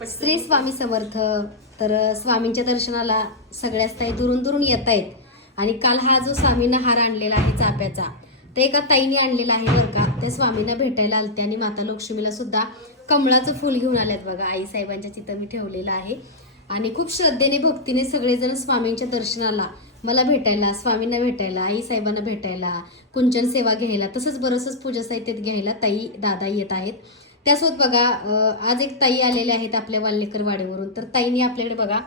श्री स्वामी समर्थ तर स्वामींच्या दर्शनाला सगळ्याच ताई दुरून दुरून येत आहेत आणि काल हा जो स्वामीनं हार आणलेला आहे चाप्याचा ते एका ताईने आणलेला आहे बरं का? त्या स्वामींना भेटायला आलते आणि माता लक्ष्मीला सुद्धा कमळाचं फुल घेऊन आल्यात बघा. आई साहेबांच्या तिथं मी ठेवलेलं आहे. आणि खूप श्रद्धेने भक्तीने सगळेजण स्वामींच्या दर्शनाला मला भेटायला स्वामींना भेटायला आई साहेबांना भेटायला कुंचन सेवा घ्यायला तसंच बरंच पूजा साहित्यात घ्यायला ताई दादा येत आहेत. त्यासोबत बघा आज एक ताई आलेल्या आहेत आपल्या वाल्लेकर वाडीवरून तर ताईने आपल्याकडे बघा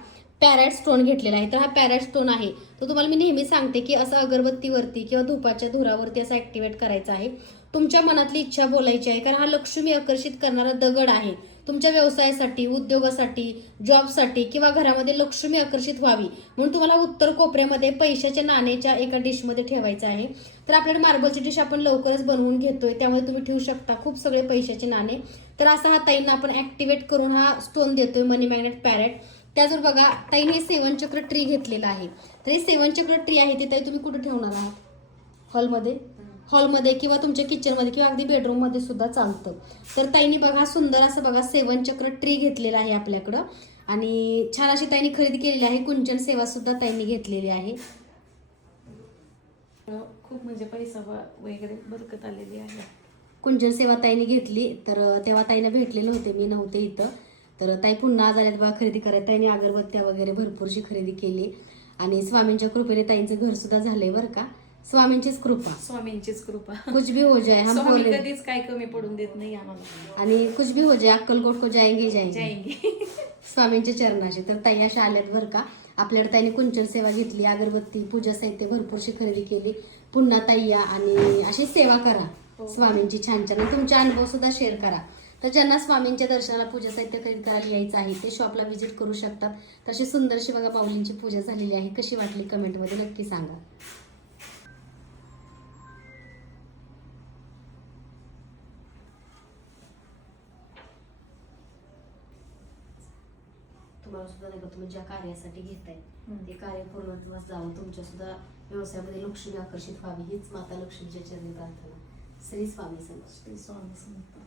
पॅरेट स्टोन घेतलेला आहे. तर हा पॅरेट स्टोन आहे. तो तुम्हाला मी नेहमी सांगते की असं अगरबत्तीवरती किंवा धुपाच्या धुरावरती असं ॲक्टिवेट करायचं आहे. तुमच्या मनातली इच्छा बोलायची आहे कारण हा लक्ष्मी आकर्षित करणारा दगड आहे. तुमच्या व्यवसायासाठी उद्योगासाठी जॉबसाठी किंवा घरामध्ये लक्ष्मी आकर्षित व्हावी म्हणून तुम्हाला उत्तर कोपऱ्यामध्ये पैशाच्या नाण्याच्या एका डिशमध्ये ठेवायचं आहे. तर आपल्याकडे मार्बलची डिश आपण लवकरच बनवून घेतोय. त्यामुळे तुम्ही ठेवू शकता खूप सगळे पैशाचे नाणे. तर असा हा ताईंना आपण ॲक्टिवेट करून हा स्टोन देतोय मनी मॅग्नेट पॅरेट त्याचबरोबर बघा ताईने सेवन चक्र ट्री घेतलेलं आहे. तर हे सेवन चक्र ट्री आहे ते ताई तुम्ही कुठे ठेवणार आहात? हॉलमध्ये हॉलमध्ये किंवा तुमच्या किचनमध्ये किंवा अगदी बेडरूममध्ये सुद्धा चालतं. तर ताईने बघा सुंदर असं बघा सेवन चक्र ट्री घेतलेला आहे आपल्याकडं. आणि छान अशी ताईने खरेदी केलेली आहे कुंचन सेवा सुद्धा ताईने घेतलेली आहे. खूप म्हणजे पैसा वगैरे बरकत आलेली आहे. कुंचन सेवा ताईने घेतली तर तेव्हा ताईने भेटलेले होते मी नव्हते इथं. तर ताई पुन्हा आज आल्यात बघा खरेदी करायला. ताईने अगरबत्त्या वगैरे भरपूरशी खरेदी केली. आणि स्वामींच्या कृपेने ताईंचं घर सुद्धा झालंय बरं का. स्वामींचीच कृपा. स्वामींचीच कृपा. कुछ भी हो जाए हम स्वामी बोले कधीच काय कमी पडून देत नाही आम्हाला. आणि कुछ भी हो जाए अक्कलकोट को जाएंगे जाएंगे. जाएंगे. स्वामींच्या चरणाशी. तर ताई अशा आल्यात बरं का. आपल्याकडे ताईने कुंचन सेवा घेतली अगरबत्ती पूजा साहित्य भरपूरशी खरेदी केली. पुन्हा ताई या आणि अशी सेवा करा. हो. स्वामींची छान छान. तुमचे अनुभव सुद्धा शेअर करा. तर ज्यांना स्वामींच्या दर्शनाला पूजा साहित्य खरेदी करायला यायचं आहे ते शॉपला व्हिजिट करू शकतात. तशी सुंदरशी बघा पाऊलींची पूजा झालेली आहे. कशी वाटली कमेंटमध्ये नक्की सांगा. तुम्हाला सुद्धा नाही का तुम्ही ज्या कार्यासाठी घेताय. ते कार्य पूर्णत्वास जावं तुमच्या सुद्धा व्यवसायामध्ये लक्ष्मी आकर्षित व्हावी हीच माता लक्ष्मीच्या चरणी प्रार्थना. श्री स्वामी समर्थ. श्री स्वामी समर्थ.